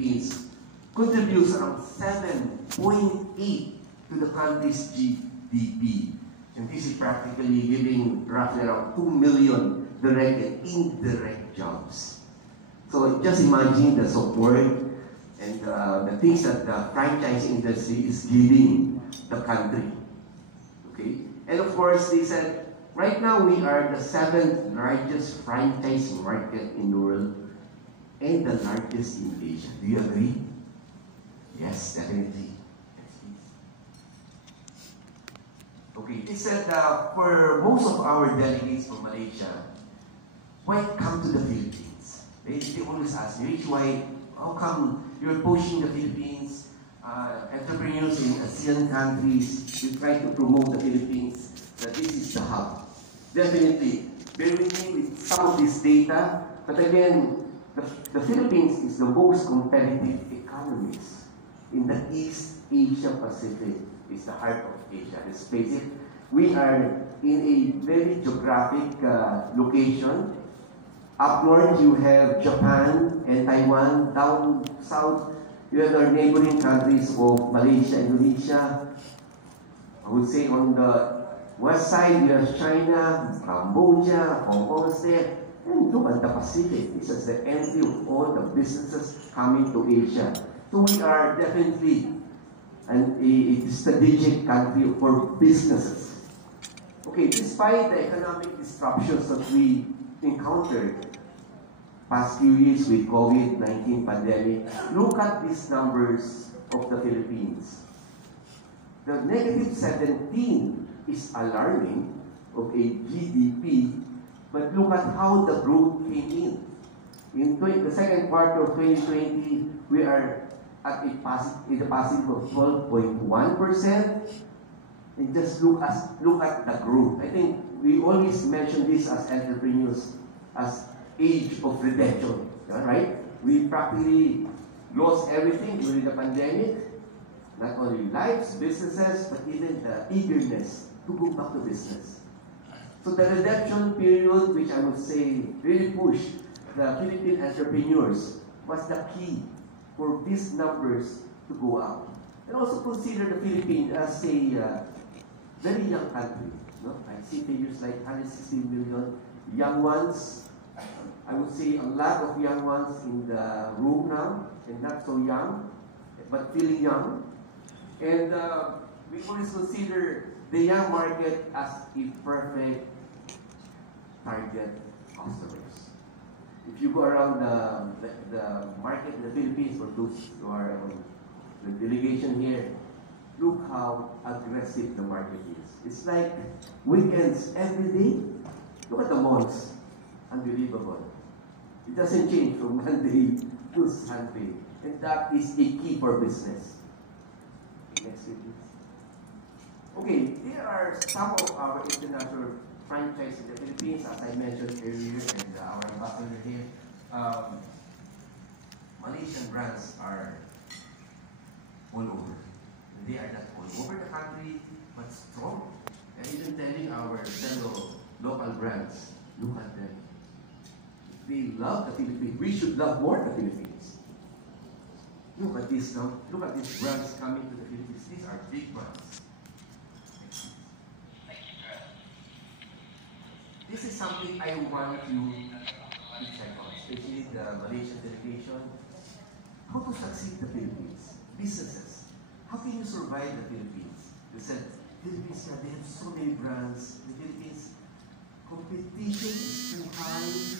Philippines contributes around 7.8 to the country's GDP. And this is practically giving roughly around 2 million direct and indirect jobs. So just imagine the support and the things that the franchise industry is giving the country. Okay? And of course, they said, right now we are the 7th largest franchise market in the world and the largest in Asia. Do you agree? Yes, definitely. Okay, they said for most of our delegates from Malaysia, why come to the Philippines? They always ask me, how come you're pushing the Philippines? Entrepreneurs in ASEAN countries, you try to promote the Philippines, that this is the hub. Definitely, bear with me with some of this data, but again, the Philippines is the most competitive economies in the East Asia Pacific. It's the heart of Asia. Let's face it, we are in a very geographic location. Up north, you have Japan and Taiwan. Down south, you have our neighboring countries of Malaysia, Indonesia. I would say on the west side, you have China, Cambodia, Hong Kong is there. And look at the Pacific. This is the entry of all the businesses coming to Asia. So we are definitely a strategic country for businesses. Okay, despite the economic disruptions that we encountered past few years with COVID-19 pandemic, look at these numbers of the Philippines. The negative 17 is alarming of a GDP, but look at how the growth came in. In the second quarter of 2020, we are at a positive of 12.1%. And just look at the growth. I think we always mention this as entrepreneurs as age of redemption, right? We practically lost everything during the pandemic, not only lives, businesses, but even the eagerness to go back to business. So the redemption period, which I would say really pushed the Philippine entrepreneurs, was the key for these numbers to go up. And also consider the Philippines as a very young country. No? I see figures like 160 million young ones. I would say a lot of young ones in the room now, and not so young, but feeling young. And we always consider the young market as a perfect target customers. If you go around the market in the Philippines, for those who are on the delegation here, look how aggressive the market is. It's like weekends every day. Look at the malls. Unbelievable. It doesn't change from Monday to Sunday. And that is a key for business. Next slide, please. Okay, here are some of our international franchises in the Philippines, as I mentioned earlier, and our ambassador here. Malaysian brands are all over. They are not all over the country, but strong. And even telling our fellow local brands, look at them. They love the Philippines. We should love more the Philippines. Look at this now. Look at these brands coming to the Philippines. These are big brands. This is something I want you to check on, especially the Malaysian delegation. How to succeed the Philippines? Businesses. How can you survive the Philippines? You said, Philippines, they have so many brands. The Philippines, competition is too high.